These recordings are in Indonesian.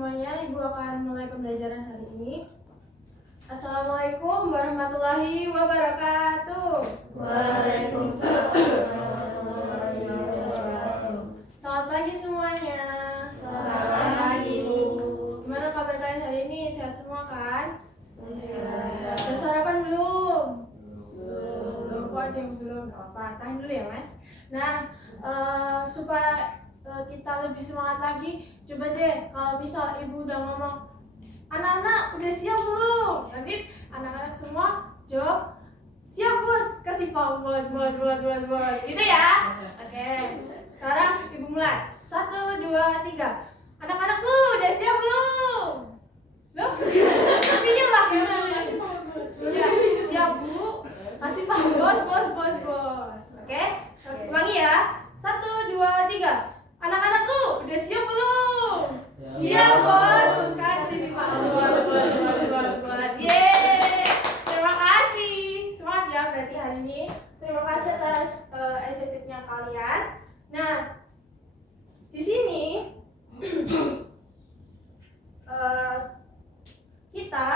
semuanya, Ibu akan mulai pembelajaran hari ini. Assalamualaikum warahmatullahi wabarakatuh. Waalaikumsalam warahmatullahi wabarakatuh. Selamat pagi semuanya. Selamat pagi, Bu. Gimana kabar kalian hari ini? Sehat semua kan? Sehat. Sudah sarapan belum? Belum. Kok ada yang belum? Gak apa-apa, tahan dulu ya Mas. Nah, supaya kita lebih semangat lagi, coba deh kalau misal Ibu udah ngomong, anak-anak udah siap belum? Nanti anak-anak semua jawab, siap bos, kasih bos. Gitu ya? Oke. Sekarang Ibu mulai. 1, 2, 3. Anak-anakku udah siap belum? Loh? Tapi lah ya. Ya, siap Bu. Kasih bos. Oke? Ulangi ya. 1, 2, 3. Anak-anakku udah siap belum? Siap bos. Kasih bos. Yeay. Terima kasih. Semangat ya berarti hari ini. Terima kasih atas attitude-nya kalian. Nah, di sini kita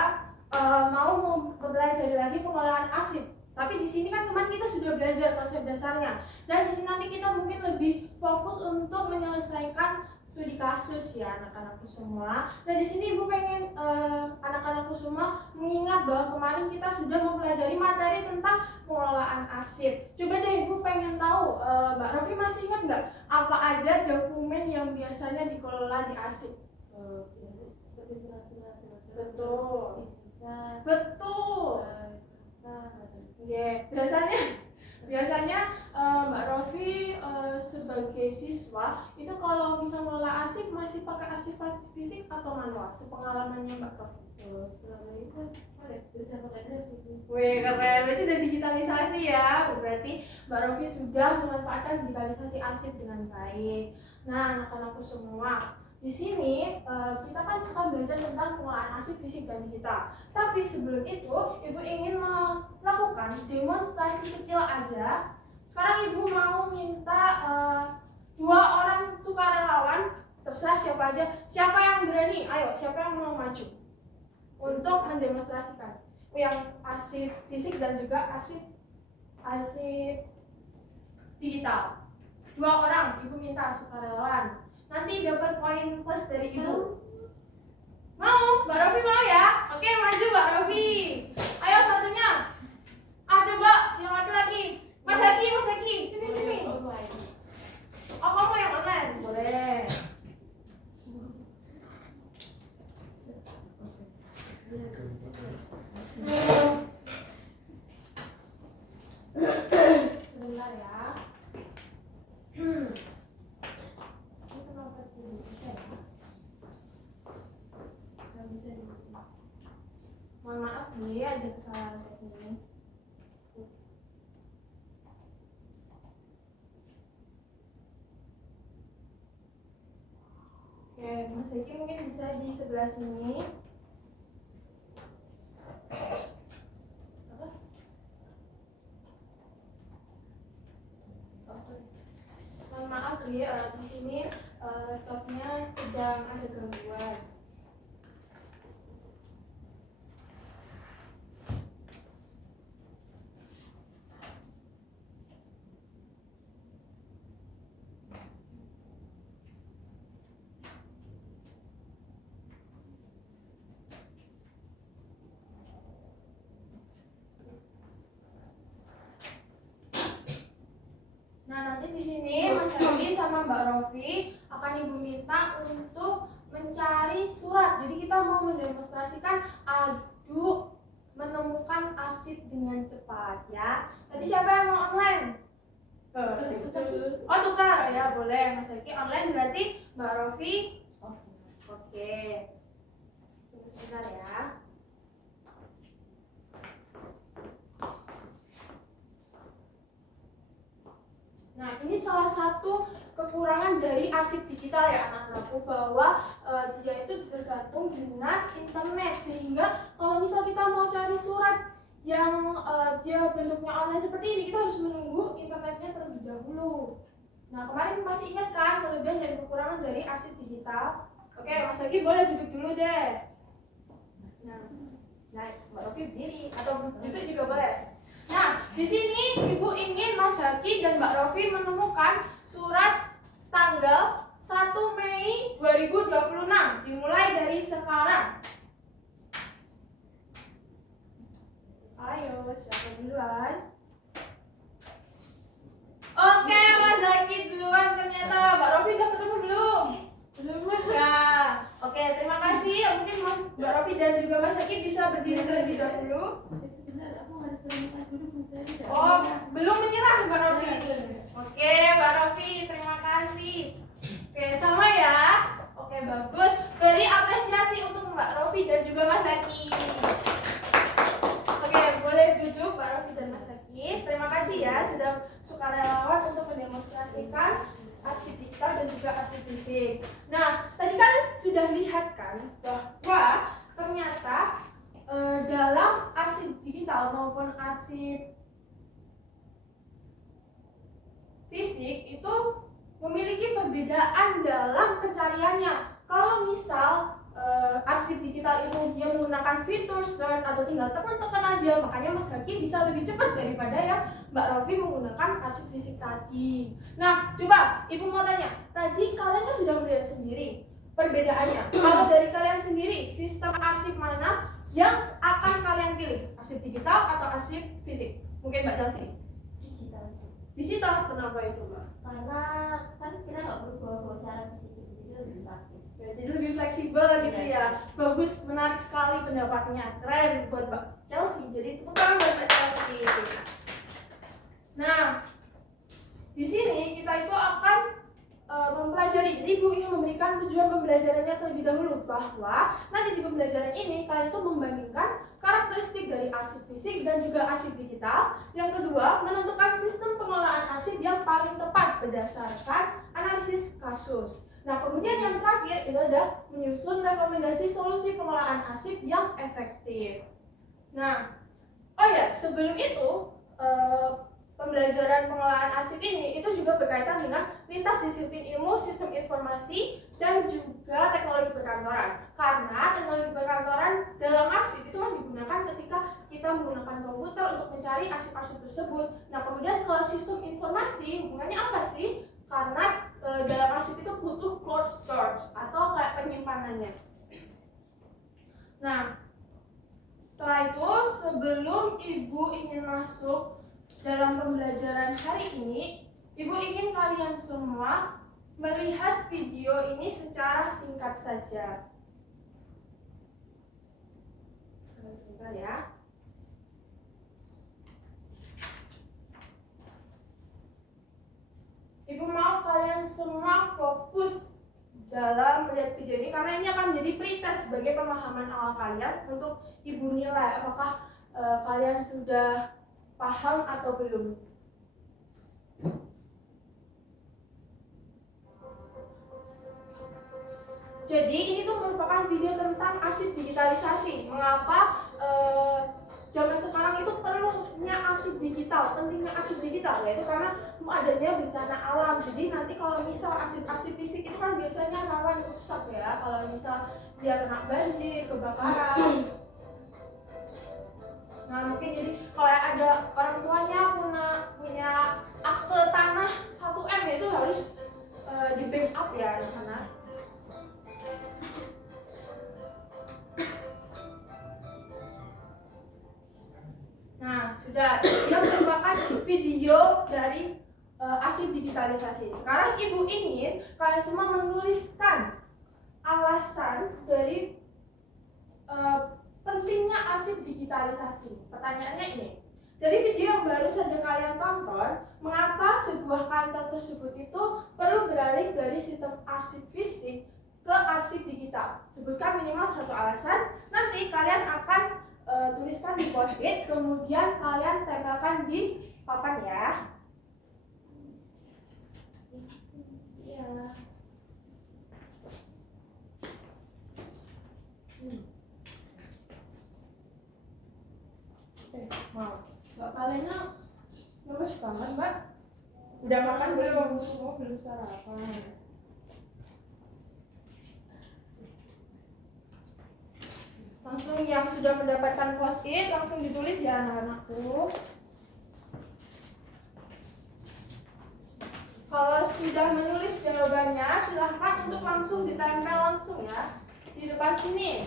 mau belajar lagi pengolahan arsip. Tapi di sini kan kemarin kita sudah belajar konsep dasarnya. Dan di sini nanti kita mungkin lebih fokus untuk menyelesaikan studi kasus ya anak-anakku semua. Dan di sini Ibu pengen anak-anakku semua mengingat bahwa kemarin kita sudah mempelajari materi tentang pengelolaan arsip. Coba deh Ibu pengen tahu, Mbak Rofi masih ingat nggak apa aja dokumen yang biasanya dikelola di arsip? Seperti surat-surat. Betul. Biasanya Mbak Rofi sebagai siswa itu kalau bisa mengelola arsip masih pakai arsip fisik atau manual? Sepengalamannya Mbak Rofi? Selama ini kan udah pakai arsip. Wih, keren. Berarti udah digitalisasi ya. Berarti Mbak Rofi sudah memanfaatkan digitalisasi arsip dengan baik. Nah, anak-anakku semua, di sini kita kan akan belajar tentang pengolahan arsip fisik dan digital. Tapi sebelum itu, Ibu ingin melakukan demonstrasi kecil aja. Sekarang Ibu mau minta 2 orang sukarelawan, terserah siapa aja, siapa yang berani, ayo siapa yang mau maju untuk mendemonstrasikan yang arsip fisik dan juga arsip digital. 2 orang, Ibu minta sukarelawan. Nanti dapat poin plus dari Ibu. Mau? Mbak Rofi mau ya? Oke, maju Mbak Rofi. Ayo satunya. Coba yang laki-laki. Mas Haki. Sini. Oh, kamu yang online? Boleh. Sebentar ya. Mohon maaf nih, ada kesalahan teknis. Oke, Mas Eki mungkin bisa di sebelah sini. Mohon maaf nih, di sini laptopnya sedang ada gangguan. Nah, nanti di sini Mas Haki sama Mbak Rofi akan Ibu minta untuk mencari surat. Jadi kita mau mendemonstrasikan adu menemukan arsip dengan cepat ya. Tadi siapa yang mau online? Oh, tukar ya, boleh. Mas Haki online berarti Mbak Rofi. Oke. Tunggu sebentar ya. Nah, ini salah satu kekurangan dari arsip digital ya anak-anakku, bahwa dia itu bergantung dengan internet, sehingga kalau misal kita mau cari surat yang dia bentuknya online seperti ini, kita harus menunggu internetnya terlebih dahulu. Nah, kemarin masih ingat kan kelebihan dan kekurangan dari arsip digital? Oke, Mas Agi boleh duduk dulu deh. Nah, Mbak Rofi berdiri atau duduk juga boleh. Nah, di sini Ibu ingin Mas Haki dan Mbak Rofi menemukan surat tanggal 1 Mei 2026 dimulai dari sekarang. Ayo, siapa duluan? Oke, Mas Haki duluan ternyata. Mbak Rofi udah ketemu belum? Belum ya. Oke, terima kasih. Mungkin Mbak Rofi dan juga Mas Haki bisa berdiri terlebih dahulu. Sebentar, aku harus berangkat dulu, belum saya tidak. Oh, belum menyerah Mbak Rofi. Oke, Mbak Rofi, terima kasih. Oke, sama ya. Oke, bagus. Beri apresiasi untuk Mbak Rofi dan juga Mas Haki. Oke, boleh duduk Mbak Rofi dan Mas Haki. Terima kasih ya sudah sukarelawan untuk mendemonstrasikan arsip digital dan juga arsip fisik. Nah, tadi kan sudah lihat kan bahwa ternyata dalam arsip digital maupun arsip fisik itu memiliki perbedaan dalam pencariannya. Kalau misal arsip digital itu dia menggunakan fitur search atau tinggal tekan-tekan aja, makanya Mas Haki bisa lebih cepat daripada yang Mbak Rofi menggunakan arsip fisik tadi. Nah, coba Ibu mau tanya, tadi kalian kan sudah melihat sendiri perbedaannya. Kalau dari kalian sendiri, sistem arsip mana yang akan kalian pilih? Arsip digital atau arsip fisik? Mungkin Mbak Chelsea. Digital. Digital, kenapa itu Mbak? Karena kan kita nggak perlu bawa secara fisik, jadi lebih praktis. Ya, jadi lebih fleksibel gitu ya. Bagus, menarik sekali pendapatnya. Keren buat Mbak Chelsea. Jadi tepuk tangan buat Mbak Chelsea. Nah, di sini kita itu akan mempelajari. Jadi Ibu ingin memberikan tujuan pembelajarannya terlebih dahulu bahwa nanti di pembelajaran ini kalian itu membandingkan karakteristik dari arsip fisik dan juga arsip digital. Yang kedua, menentukan sistem pengelolaan arsip yang paling tepat berdasarkan analisis kasus. Nah, kemudian yang terakhir itu adalah menyusun rekomendasi solusi pengelolaan arsip yang efektif. Nah, oh ya, sebelum itu pembelajaran pengelolaan arsip ini itu juga berkaitan dengan lintas disiplin ilmu sistem informasi dan juga teknologi perkantoran. Karena teknologi perkantoran dalam arsip itu kan digunakan ketika kita menggunakan komputer untuk mencari arsip-arsip tersebut. Nah, kemudian kalau sistem informasi hubungannya apa sih? Karena dalam arsip itu butuh cold storage atau kayak penyimpanannya. Nah, setelah itu sebelum Ibu ingin masuk dalam pembelajaran hari ini, Ibu ingin kalian semua melihat video ini secara singkat saja. Sebentar ya. Ibu mau kalian semua fokus dalam melihat video ini karena ini akan menjadi pretest sebagai pemahaman awal kalian untuk Ibu nilai apakah kalian sudah paham atau belum. Jadi ini tuh merupakan video tentang arsip digitalisasi. Mengapa zaman sekarang itu perlunya arsip digital, pentingnya arsip digital, yaitu karena adanya bencana alam. Jadi nanti kalau misal arsip-arsip fisik itu kan biasanya rawan rusak ya. Kalau misal dia kena banjir, kebakaran. Nah, mungkin jadi kalau ada orang tuanya punya akte tanah 1 M itu harus di backup ya di sana. Nah, sudah yang merupakan video dari arsip digitalisasi. Sekarang Ibu ingin kalian semua menuliskan alasan dari pentingnya arsip digitalisasi. Pertanyaannya ini. Dari video yang baru saja kalian tonton, mengapa sebuah kantor tersebut itu perlu beralih dari sistem arsip fisik ke arsip digital? Sebutkan minimal satu alasan. Nanti kalian akan tuliskan di post-it, kemudian kalian tempelkan di papan ya. Iya. Mau Mbak Kalena masih banget Mbak? Udah makan belum? Oh, belum sarapan. Langsung yang sudah mendapatkan post-it langsung ditulis ya anak-anakku. Kalau sudah menulis jawabannya, silahkan untuk langsung ditempel langsung ya di depan sini.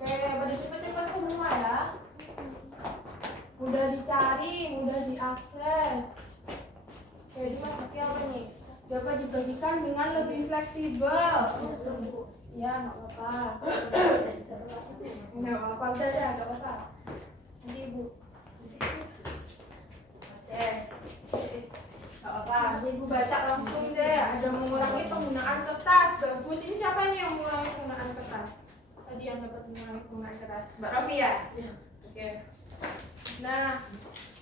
Oke, pada cepat-cepat semua ya. Mudah dicari, mudah diakses. Oke, ini masuknya apa nih? Dapat dibagikan dengan lebih fleksibel. Ya, nggak apa-apa. Nggak apa-apa, udah deh, nggak apa-apa. Nanti Ibu. Oke. Nggak apa-apa, nanti Ibu baca langsung deh. Ada mengurangi penggunaan kertas. Bagus. Ini siapa nih yang mengurangi penggunaan kertas? Tadi yang dapat mengurangi penggunaan kertas. Mbak Rofi ya? Oke. Nah,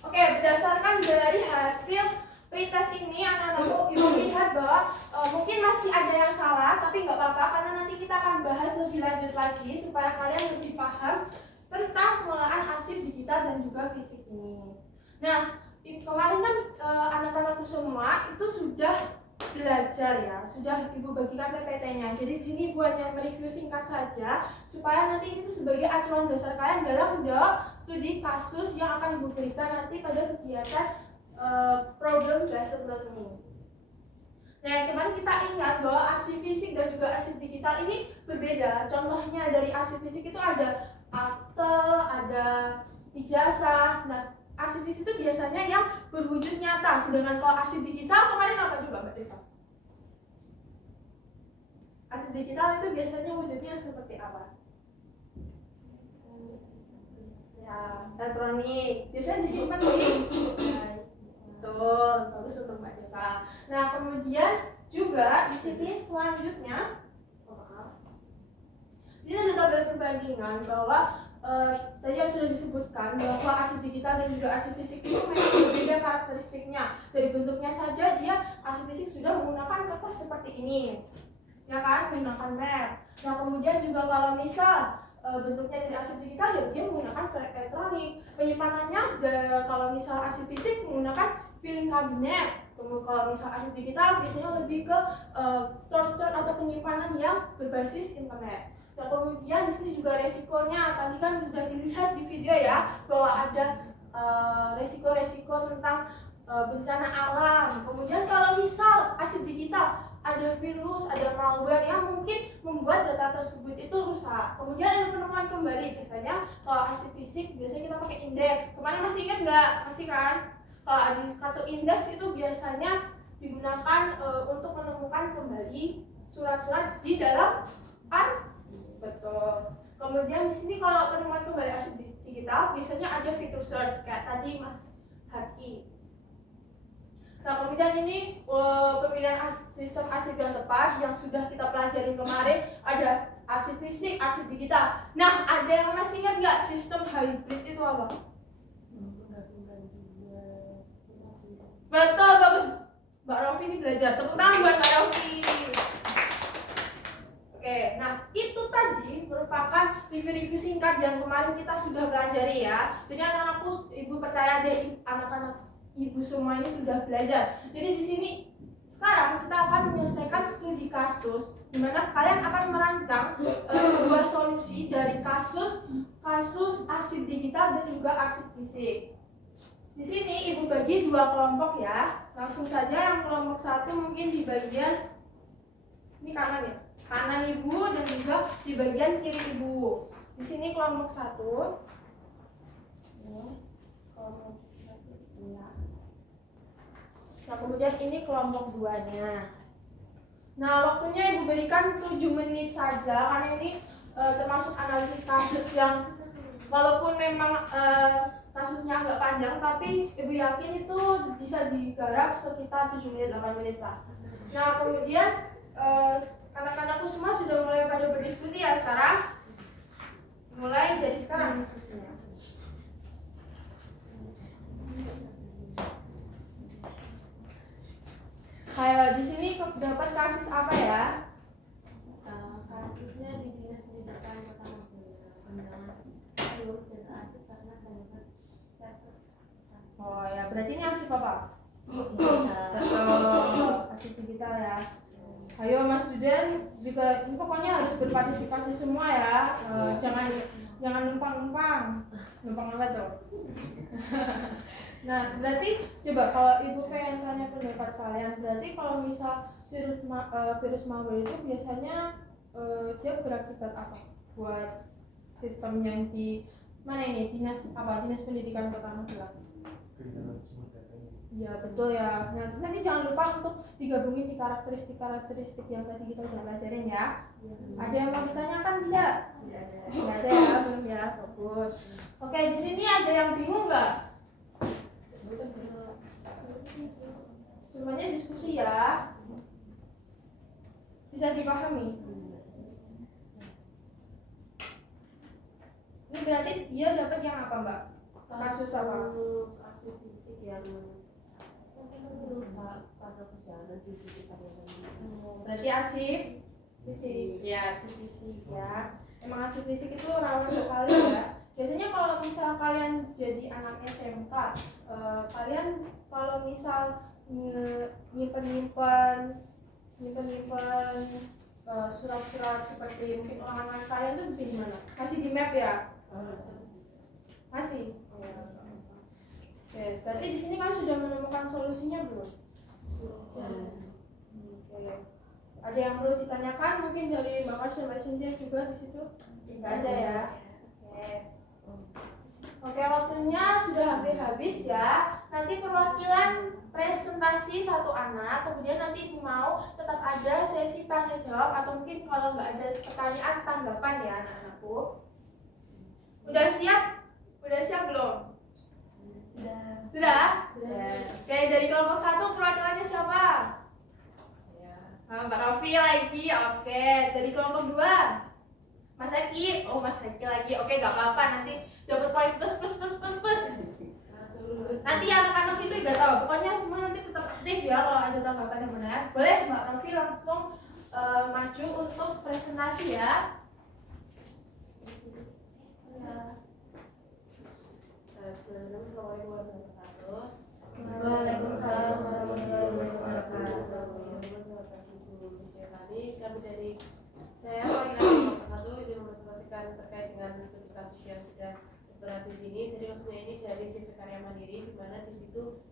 oke, berdasarkan dari hasil pretest ini anak-anakku Ibu lihat bahwa mungkin masih ada yang salah, tapi nggak apa-apa karena nanti kita akan bahas lebih lanjut lagi supaya kalian lebih paham tentang pengelolaan arsip digital dan juga fisik ini. Nah, kemarin kan anak-anakku semua itu sudah belajar ya, sudah Ibu bagikan PPT-nya. Jadi di sini Ibu hanya mereview singkat saja supaya nanti itu sebagai acuan dasar kalian dalam menjawab studi kasus yang akan Ibu berikan nanti pada kegiatan problem based learning. Nah, kemarin kita ingat bahwa arsip fisik dan juga arsip digital ini berbeda. Contohnya dari arsip fisik itu ada akte, ada ijazah. Nah, arsip fisik itu biasanya yang berwujud nyata, sedangkan kalau arsip digital kemarin apa coba Mbak Deva? Arsip digital itu biasanya wujudnya seperti apa? Ya, elektronik. Biasanya disimpan di betul, bagus untuk Mbak Deva. Nah, kemudian juga di sini selanjutnya, di sini ada tabel perbandingan bahwa tadi yang sudah disebutkan bahwa arsip digital dan juga arsip fisik itu memang berbeda karakteristiknya. Dari bentuknya saja dia arsip fisik sudah menggunakan kertas seperti ini, ya kan, menggunakan map. Nah, kemudian juga kalau misal bentuknya dari arsip digital ya dia menggunakan file elektronik. Penyimpanannya kalau misal arsip fisik menggunakan filing cabinet. Kemudian kalau misal arsip digital biasanya lebih ke store atau penyimpanan yang berbasis internet. Nah, kemudian di sini juga resikonya. Tadi kan sudah dilihat di video ya bahwa ada resiko-resiko tentang bencana alam. Kemudian kalau misal arsip digital ada virus, ada malware yang mungkin membuat data tersebut itu rusak. Kemudian ada penemuan kembali. Biasanya kalau arsip fisik biasanya kita pakai indeks. Kemarin masih ingat nggak? Masih kan? Kalau ada kartu indeks itu biasanya digunakan untuk menemukan kembali surat-surat di dalam arsip. Betul. Kemudian di sini kalau penemuan kembali arsip digital biasanya ada fitur search kayak tadi Mas Haki. Nah, kemudian ini pemilihan sistem arsip yang tepat yang sudah kita pelajari kemarin ada arsip fisik, arsip digital. Nah, ada yang masih ingat nggak sistem hybrid itu apa? Betul, bagus. Mbak Rofi ini belajar. Tepuk tangan buat Mbak Rofi. Oke, nah itu tadi merupakan review-review singkat yang kemarin kita sudah pelajari ya. Jadi anak-anakku, Ibu percaya deh anak-anak Ibu semua ini sudah belajar. Jadi di sini sekarang kita akan menyelesaikan studi kasus di mana kalian akan merancang sebuah solusi dari kasus arsip digital dan juga arsip fisik. Di sini Ibu bagi dua kelompok ya. Langsung saja yang kelompok satu mungkin di bagian ini kanan ya. Kanan Ibu dan juga di bagian kiri Ibu. Di sini kelompok satu. Ini kelompok satu ya. Nah, kemudian ini kelompok 2-nya. Nah, waktunya Ibu berikan 7 menit saja karena ini termasuk analisis kasus yang walaupun memang kasusnya agak panjang, tapi Ibu yakin itu bisa digarap sekitar 7 menit, 8 menit lah. Nah, kemudian anak-anakku semua sudah mulai pada berdiskusi ya sekarang. Mulai dari sekarang diskusinya. Kayak di sini dapat kasus apa ya? Kasusnya di Dinas Pendidikan Kota Magelang, undangan seluruh data arsip karena Oh ya, berarti ini arsip apa? Arsip digital ya. Ayo mas student juga ini pokoknya harus berpartisipasi semua ya. Jangan numpang apa tuh? Nah berarti coba kalau ibu pengen tanya pendapat kalian, berarti kalau misal virus malware itu biasanya dia berakibat apa buat sistem yang di mana ini dinas pendidikan Kota Magelang? Ya betul ya. Nah, nanti jangan lupa untuk digabungin di karakteristik yang tadi kita udah pelajarin ya. Ada yang mau ditanyakan tidak? Tidak ada ya, belum ya. Bagus. Oke, di sini ada yang bingung nggak? Semuanya diskusi ya. Bisa dipahami? Ini berarti dia dapat yang apa mbak? Kasus apa? Kasus fisik yang rusak pada perjalanan di sekitar Berarti arsip fisik ya, arsip fisik ya. Emang arsip fisik itu rawan sekali ya. Biasanya kalau misal kalian jadi anak SMK, kalian kalau misal nyimpen surat-surat seperti mungkin ulangan kalian tuh di mana? Masih di map ya? Masih. Oke, berarti di sini kan sudah menemukan solusinya belum? Oke. Ada yang perlu ditanyakan mungkin dari Mbak Mas dan Mbak Cynthia juga di situ? Tidak ada ya. Oke, waktunya sudah hampir habis ya. Nanti perwakilan presentasi satu anak, kemudian nanti Ibu mau tetap ada sesi tanya jawab atau mungkin kalau nggak ada pertanyaan tanggapan ya anak-anakku. Udah siap? Udah siap belum? Sudah? Oke, dari kelompok 1 perwakilannya siapa? Mbak Rofi lagi. Oke, dari kelompok 2 Mas Eki. Oh, Mas Eki lagi. Oke, gak apa-apa, nanti dapat poin plus. Nanti anak-anak itu gak tahu. Pokoknya semua nanti tetap aktif ya kalau ada tanggapan yang benar. Boleh Mbak Rofi langsung maju untuk presentasi ya. Assalamualaikum warahmatullahi wabarakatuh. Waalaikumsalam warahmatullahi wabarakatuh. Kami dari saya perwakilan kelompok 1 izin mempresentasikan terkait dengan studi kasus yang sudah terberat di sini. Jadi maksudnya ini dari CV Karya Mandiri, di mana di situ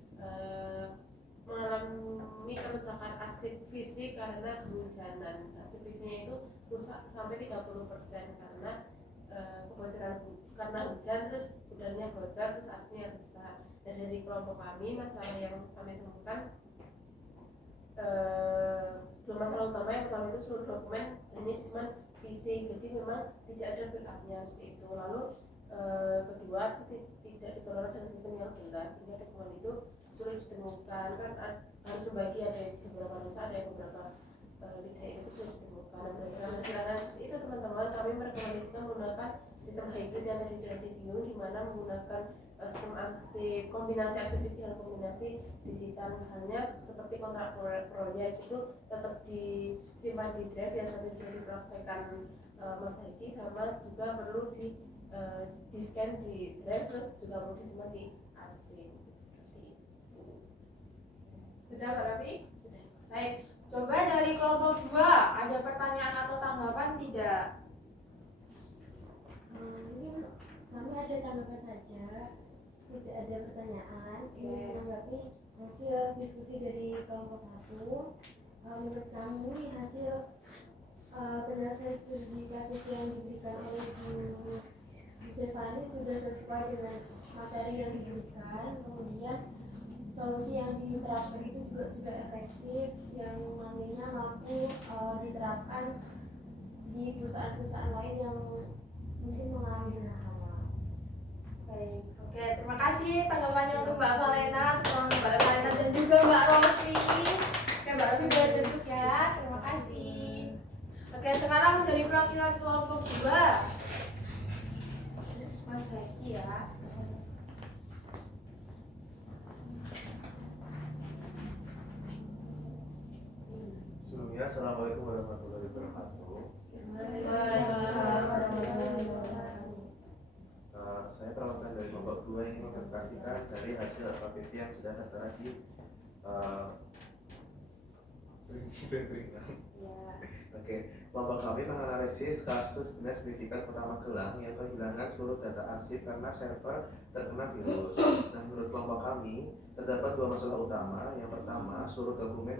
mengalami kerusakan arsip fisik karena kehujanan. Arsip fisiknya itu rusak sampai 30% karena kebocoran karena hujan, terus udaranya bocor, terus arsipnya rusak. Dan dari kelompok kami masalah yang kami temukan dua masalah utama. Yang pertama itu seluruh dokumen hanya disimpan fisik, jadi memang tidak ada backupnya itu. Lalu kedua, tidak dikelola dengan sistem yang jelas sehingga dokumen itu sulit ditemukan, kan harus membagi, ada beberapa rusak, ada beberapa tidak, itu sulit ditemukan. Dan berdasarkan hasil analisis itu teman-teman, kami merekomendasikan menggunakan sistem hybrid yang tadi sudah disinggung, di mana menggunakan sistem arsip, kombinasi arsip fisik dan kombinasi digital. Misalnya seperti kontrak proyek itu tetap disimpan di drive yang tadi sudah dipraktekkan Mas Eki, sama juga perlu di scan di drive, terus juga perlu disimpan di arsip seperti itu. Sudah Pak Raffi? Sudah. Baik, coba dari kelompok 2 ada pertanyaan atau tanggapan tidak? Mungkin kami ada tanggapan saja, tidak ada pertanyaan. Ingin menanggapi hasil diskusi dari kelompok 1. Menurut kami hasil penyelesaian studi kasus yang diberikan oleh Bu Stefani sudah sesuai dengan materi yang diberikan. Kemudian solusi yang diterapkan itu juga sudah efektif, yang nantinya mampu diterapkan di perusahaan-perusahaan lain yang mungkin mengalami yang sama. Baik, oke, terima kasih tanggapannya untuk Mbak Valena, Mbak Valena dan juga Mbak Rofi. Oke, Mbak Rofi boleh duduk ya, terima kasih. Oke, sekarang dari perwakilan kelompok 2 Mas Heki ya. Sebelumnya, Assalamualaikum warahmatullahi wabarakatuh. Saya perwakilan dari kelompok 2 ingin mempresentasikan dari hasil LKPP yang sudah tertera di Oke, kelompok kami menganalisis kasus Dinas Pendidikan Kota Magelang yang kehilangan seluruh data arsip karena server terkena virus. Nah, menurut kelompok kami terdapat 2 masalah utama. Yang pertama, seluruh dokumen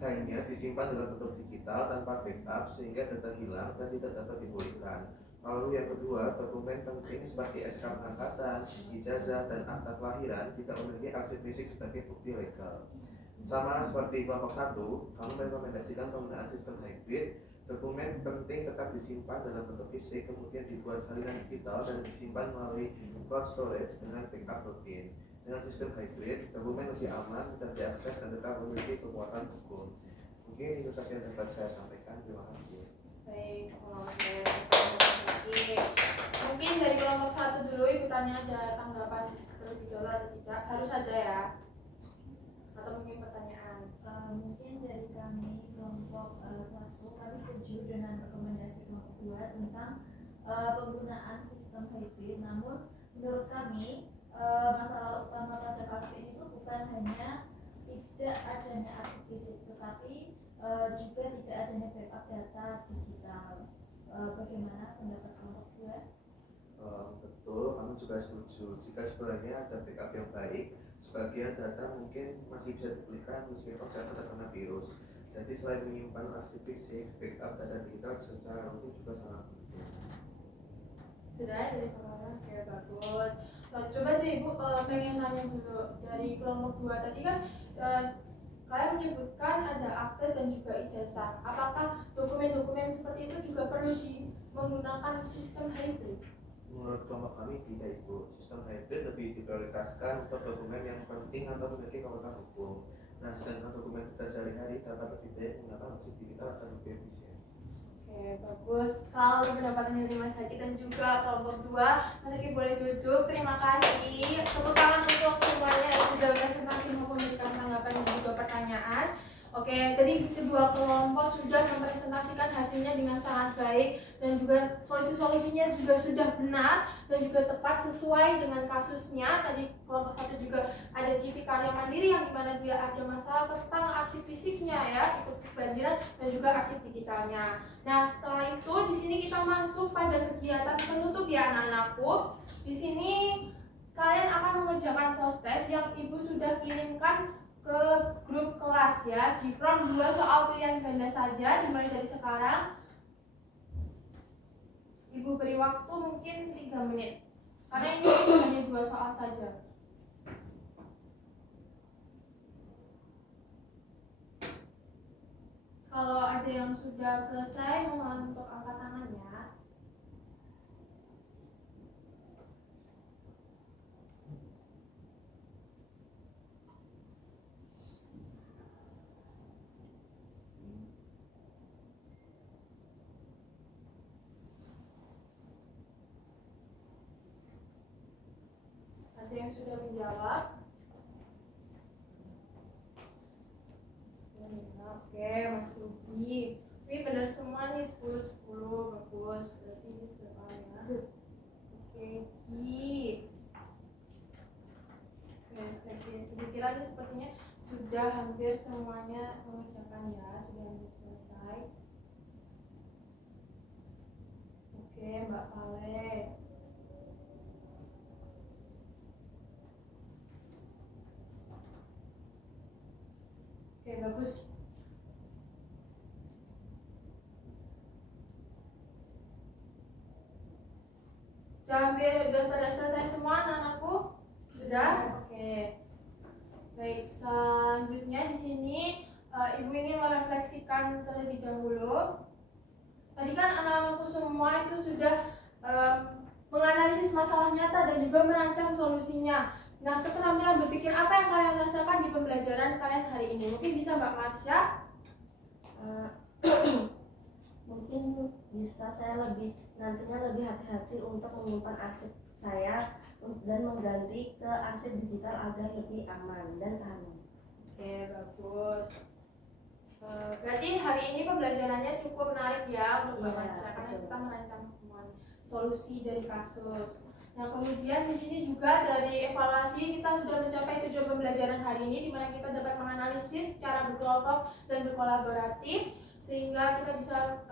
hanya disimpan dalam bentuk digital tanpa backup sehingga data hilang dan tidak dapat dipulihkan. Lalu yang kedua, dokumen penting seperti SK pengangkatan, ijazah, dan akta kelahiran tidak memiliki arsip fisik sebagai bukti legal. Sama seperti kelompok 1, kami merekomendasikan penggunaan sistem hybrid. Dokumen penting tetap disimpan dalam bentuk fisik, kemudian dibuat salinan digital dan disimpan melalui cloud storage dengan backup rutin. Dengan sistem hybrid, dokumen lebih aman, mudah diakses, dan tetap memiliki kekuatan hukum. Mungkin itu saja yang dapat saya sampaikan. Terima kasih. Baik, mungkin dari kelompok 1 dulu, Ibu tanya ada tanggapan terlebih dahulu atau tidak? Harus ada ya? Atau mungkin pertanyaan? Mungkin dari kami kelompok 1, kami setuju dengan rekomendasi kelompok 2 tentang penggunaan sistem hybrid. Namun menurut kami masalah utama pada kasus ini tuh bukan hanya tidak adanya arsip fisik, tetapi juga tidak adanya backup data digital. Bagaimana pendapat kelompok 2? Betul, kami juga setuju. Jika sebenarnya ada backup yang baik, sebagian data mungkin masih bisa dipulihkan meskipun data terkena virus. Jadi selain menyimpan arsip fisik, backup data digital secara rutin juga sangat penting. Sudah dari pengarang, oke bagus. Nah, coba deh Ibu pengen nanya dulu dari kelompok 2 tadi kan kalian menyebutkan ada akte dan juga ijazah. Apakah dokumen-dokumen seperti itu juga perlu menggunakan sistem hybrid? Menurut kelompok kami tidak, Ibu. Sistem hybrid lebih diprioritaskan untuk dokumen yang penting atau memiliki kekuatan hukum. Nah, sedangkan dokumen kita sehari-hari dapat lebih baik menggunakan arsip digital atau lebih efisien. Oke, bagus. Kalau pendapatnya dari Mas Haki dan juga kelompok 2, Mas Haki boleh duduk. Terima kasih. Tepuk tangan untuk semuanya yang sudah presentasi maupun memberikan tanggapan dan juga pertanyaan. Oke, tadi kedua kelompok sudah mempresentasikan hasilnya dengan sangat baik dan juga solusi-solusinya juga sudah benar dan juga tepat sesuai dengan kasusnya. Tadi kelompok 1 juga ada CV Karya Mandiri yang dimana dia ada masalah tentang arsip fisiknya ya, ikut kebanjiran dan juga arsip digitalnya. Nah, setelah itu di sini kita masuk pada kegiatan penutup ya anak-anakku. Di sini kalian akan mengerjakan post test yang Ibu sudah kirimkan ke grup kelas ya. Give from 2 soal pilihan ganda saja dimulai dari sekarang. Ibu beri waktu mungkin 3 menit karena ini hanya 2 soal saja. Kalau ada yang sudah selesai mohon untuk angkat tangan ya. Ada yang sudah menjawab? Oke, Mas Ruby. Ini benar semua nih 10-10, bagus. Berarti ini sudah paham ya. Oke, Ki. Kira-kira ini sepertinya sudah hampir semuanya mengerjakan ya, sudah hampir selesai. Oke, Mbak Pale. Oke, bagus. Sudah pada selesai semua anak-anakku? Sudah? Oke. Baik, selanjutnya di sini Ibu ingin merefleksikan terlebih dahulu. Tadi kan anak-anakku semua itu sudah menganalisis masalah nyata dan juga merancang solusinya. Nah, keterampilan berpikir apa yang kalian rasakan di pembelajaran kalian hari ini? Mungkin bisa Mbak Marsha? Mungkin bisa saya nantinya lebih hati-hati untuk menyimpan arsip saya dan mengganti ke arsip digital agar lebih aman dan tahan. Oke, bagus. Berarti hari ini pembelajarannya cukup menarik ya untuk Mbak Marsha, karena kita merancang semua solusi dari kasus. Nah, kemudian di sini juga dari evaluasi kita sudah mencapai tujuan pembelajaran hari ini, di mana kita dapat menganalisis secara berkelompok dan berkolaboratif, sehingga kita bisa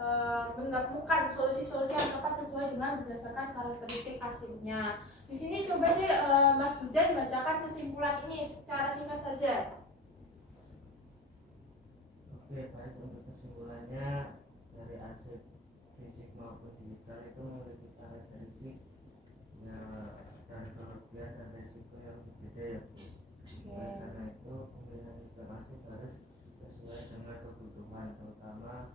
menemukan solusi-solusi yang tepat sesuai dengan berdasarkan karakteristik ASIP-nya. Di sini coba deh Mas Budan bacakan kesimpulan ini secara singkat saja. Oke, baik, untuk kesimpulannya dari arsip fisik maupun digital itu memiliki karakteristik dan kelebihan dan resiko yang berbeda ya Bu. Oleh karena itu pemilihan sistem arsip harus sesuai dengan kebutuhan terutama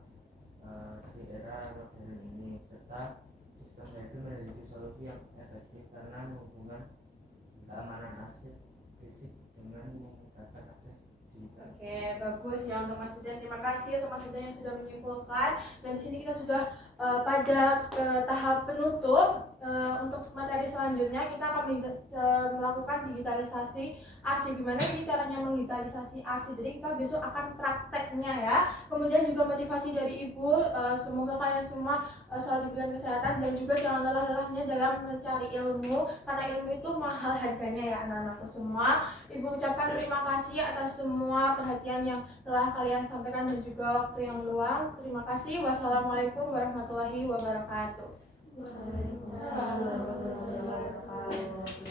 di era modern ini, serta sistemnya itu memiliki solusi yang efektif karena menghubungkan keamanan arsip fisik dengan memudahkan akses digital. Oke, bagus ya untuk Mas Hujan. Terima kasih untuk Mas Hujan yang sudah menyimpulkan. Dan di sini kita sudah pada tahap penutup. Untuk materi selanjutnya kita akan melakukan digitalisasi arsip. Gimana sih caranya mengdigitalisasi arsip? Jadi kita besok akan prakteknya ya. Kemudian juga motivasi dari Ibu. Semoga kalian semua selalu diberikan kesehatan dan juga jangan lelah-lelahnya dalam mencari ilmu, karena ilmu itu mahal harganya ya anak-anakku semua. Ibu ucapkan terima kasih atas semua perhatian yang telah kalian sampaikan dan juga waktu yang luang. Terima kasih. Wassalamualaikum warahmatullahi wabarakatuh. Waalaikumsalam warahmatullahi wabarakatuh.